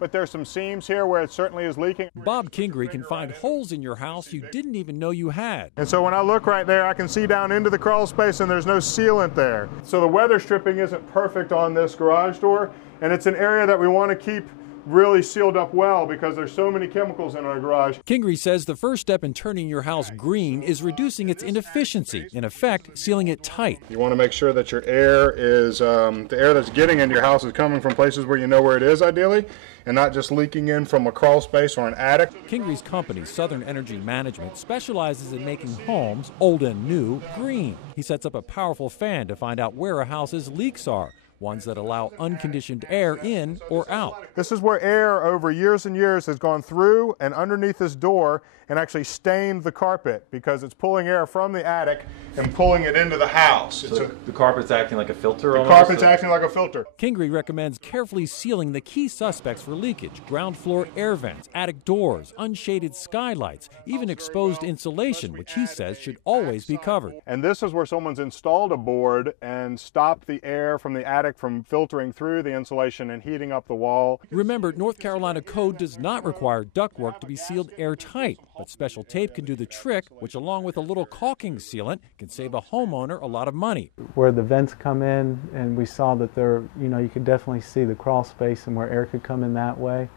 but there's some seams here where it certainly is leaking. Bob Kingery can find holes in your house you didn't even know you had. And so when I look right there, I can see down into the crawl space and there's no sealant there. So the weather stripping isn't perfect on this garage door, and it's an area that we want to keep really sealed up well because there's so many chemicals in our garage. Kingery says the first step in turning your house green is reducing its inefficiency, in effect, sealing it tight. You want to make sure that your air is, the air that's getting into your house is coming from places where you know where it is ideally, and not just leaking in from a crawl space or an attic. Kingery's company, Southern Energy Management, specializes in making homes, old and new, green. He sets up a powerful fan to find out where a house's leaks are, ones that allow unconditioned air in or out. This is where air over years and years has gone through and underneath this door and actually stained the carpet because it's pulling air from the attic and pulling it into the house. So the carpet's acting like a filter almost? The carpet's acting like a filter. Kingery recommends carefully sealing the key suspects for leakage: ground floor air vents, attic doors, unshaded skylights, even exposed insulation, which he says should always be covered. And this is where someone's installed a board and stopped the air from the attic from filtering through the insulation and heating up the wall. Remember, North Carolina code does not require ductwork to be sealed airtight, but special tape can do the trick, which along with a little caulking sealant can save a homeowner a lot of money. Where the vents come in, and we saw that there, you could definitely see the crawl space and where air could come in that way.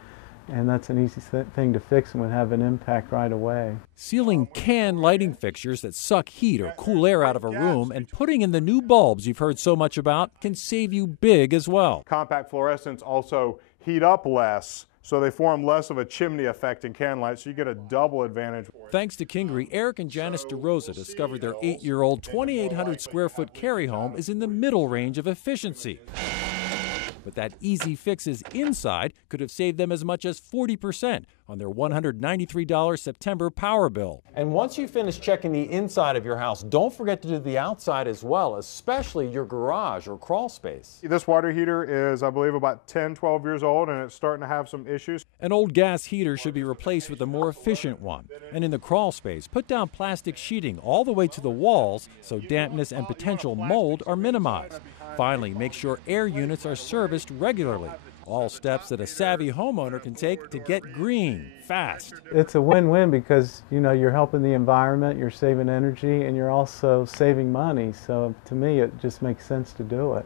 And that's an easy thing to fix and would have an impact right away. Sealing can lighting fixtures that suck heat or cool air out of a room and putting in the new bulbs you've heard so much about can save you big as well. Compact fluorescents also heat up less, so they form less of a chimney effect in can lights, so you get a double advantage. Thanks to Kingery, Eric and Janice DeRosa discovered their 8-year-old 2,800 square foot carry home is in the middle range of efficiency. But that easy fixes inside could have saved them as much as 40% on their $193 September power bill. And once you finish checking the inside of your house, don't forget to do the outside as well, especially your garage or crawl space. This water heater is, I believe, about 10, 12 years old, and it's starting to have some issues. An old gas heater should be replaced with a more efficient one. And in the crawl space, put down plastic sheeting all the way to the walls so dampness and potential mold are minimized. Finally, make sure air units are serviced regularly. All steps that a savvy homeowner can take to get green fast. It's a win-win because, you're helping the environment, you're saving energy, and you're also saving money. So to me, it just makes sense to do it.